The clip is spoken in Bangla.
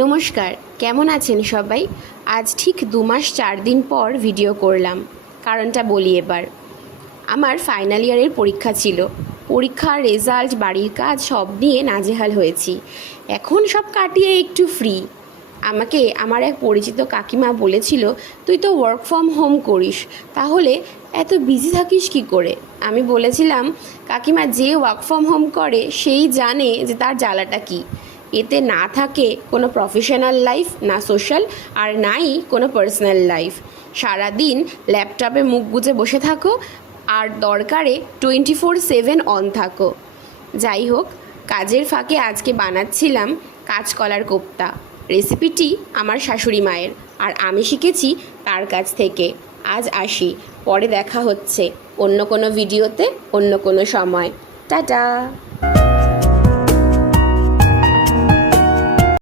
নমস্কার, কেমন আছেন সবাই? আজ ঠিক 2 মাস 4 দিন পর ভিডিও করলাম। কারণটা বলি এবার। আমার ফাইনাল ইয়ারের পরীক্ষা ছিল। পরীক্ষার রেজাল্ট, বাড়ির কাজ সব নিয়ে নাজেহাল হয়েছি। এখন সব কাটিয়ে একটু ফ্রি। আমাকে আমার এক পরিচিত কাকিমা বলেছিল, তুই তো ওয়ার্ক ফ্রম হোম করিস, তাহলে এত বিজি থাকিস কী করে? আমি বলেছিলাম, কাকিমা, যে ওয়ার্ক ফ্রম হোম করে সেই জানে যে তার জ্বালাটা কী। এতে না থাকে কোনো প্রফেশনাল লাইফ, না সোশ্যাল, আর নাই কোনো পার্সোনাল লাইফ। সারাদিন ল্যাপটপে মুখ গুজে বসে থাকো আর দরকারে 24/7 অন থাকো। যাই হোক, কাজের ফাঁকে আজকে বানাচ্ছিলাম কাঁচকলার কোপ্তা। রেসিপিটি আমার শাশুড়ি মায়ের, আর আমি শিখেছি তার কাছ থেকে। আজ আসি, পরে দেখা হচ্ছে অন্য কোনো ভিডিওতে, অন্য কোনো সময়। টাটা।